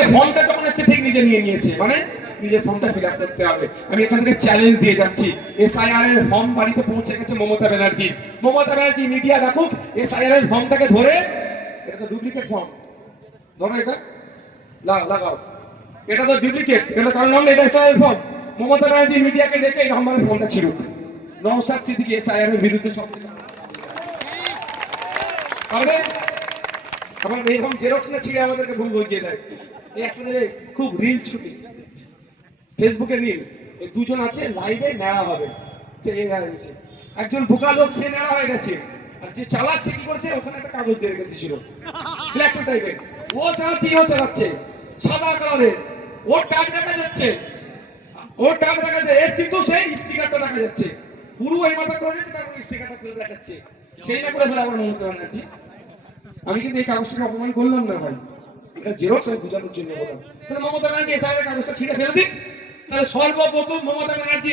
থেকে ফর্মটা যখন এসছে ঠিক নিজে নিয়ে নিয়েছে। মানে নিজের ফর্মটা ফিল করতে হবে। আমি এখান থেকে চ্যালেঞ্জ দিয়ে যাচ্ছি। এসআইআর এর ফর্ম বাড়িতে পৌঁছে গেছে মমতা ব্যানার্জি। মমতা ব্যানার্জি মিডিয়া রাখুক এসআইআর এর ফর্মটাকে ধরে, এটা তো ডুপ্লিকেট ফর্ম ধরো এটা। লাগাও লাগাও। এটা তো ডুপ্লিকেট এটা কারণ নাম এটা এসআইআর ফর্ম মমতা ব্যানার্জি মিডিয়াকে ডেকে এই রহমানের ফর্মটা ছিড়ুক। নওসাদ সিদ্দিকি এসআইআর এর বিরুদ্ধে সব পারবে আবার এরকম জেরক্স না ছিঁড়ে আমাদেরকে ভুল বুঝিয়ে দেয়। এই দেবে খুব রিল ছুটি ফেসবুকে রিল এই দুজন আছে লাইভে নেড়া হবে। একজন বোকা লোক, সে নেড়া হয়ে গেছে। আর যে চালাচ্ছে, কি করছে? ওখানে একটা কাগজ দিয়ে রেখে দিয়েছিল। ব্ল্যাক টাইপের ও চালাচ্ছে ও চালাচ্ছে। সাদা কালারের ওর টাক দেখা যাচ্ছে। ওর টাক দেখা যাচ্ছে। এর কিন্তু সেই স্টিকারটা দেখা যাচ্ছে। পুরো এই মাথা করে দিচ্ছে তারপর স্টিকারটা খুলে দেখাচ্ছে। সেই না করে ফেলে আমার মমতা ব্যানার্জি। আমি কিন্তু এই কাগজটাকে অপমান করলাম না, ভাই। এটা জেরক্স আমি বোঝানোর জন্য বললাম। তাহলে মমতা ব্যানার্জি কাগজটা ছিঁড়ে ফেলে তাহলে সর্বপ্রথম মমতা ব্যানার্জি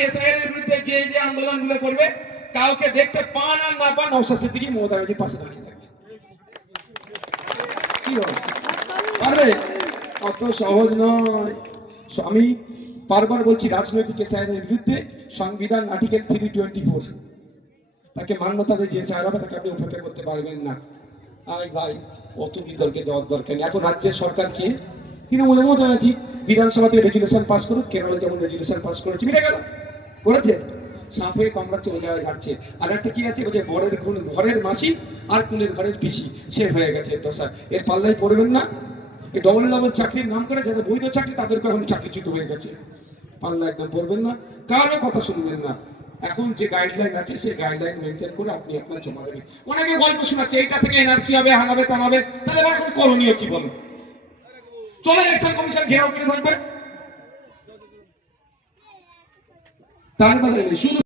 বিরুদ্ধে যে যে আন্দোলনগুলো করবে, কাউকে দেখতে পান আর না পান সিদ্দিকি মমতা পাশে দাঁড়িয়ে থাকবে। কি হবে? পারবে? অত সহজ নয়। আমি বারবার বলছি, রাজনৈতিক এসআইআর এর বিরুদ্ধে সংবিধান আর্টিকেল থ্রি টোয়েন্টি ফোর তাকে মান্যতা দিয়ে যে স্যার হবে, তাকে আপনি উপেক্ষা করতে পারবেন না। আই ভাই। অত বিতর্কে যাওয়ার দরকার নেই। এখন রাজ্যের সরকার কে? তৃণমূলের মতো আছি বিধানসভাতে রেজুলেশন পাস করুক, কেরলে যেমন রেজুলেশন পাস করেছে, মিটে গেল। করেছে? সাপে কামড়াচ্ছে ওই জায়গায় ঝাড়ছে আর একটা কি আছে? যে বরের খুন, ঘরের মাসি আর কুনের ঘরের পিসি। সে হয়ে গেছে দশা এর পাল্লায় পড়বেন না। এই ডবল ডবল চাকরির নাম করে যাদের বৈধ চাকরি তাদেরকে এখন চাকরিচ্যুত হয়ে গেছে। পাল্লা একদম পড়বেন না। কারও কথা শুনবেন না। এখন যে গাইডলাইন আছে, সেই গাইডলাইন মেনটেন করে আপনি আপনার জমা দেবেন। অনেকে গল্প শোনাচ্ছে, এইটা থেকে এনআরসি হবে, হানাবে তানাবে তাহলে এখন করণীয় কি বলো? চলে ইলেকশন কমিশন ঘেরাও করে থাকবে তাহলে শুধু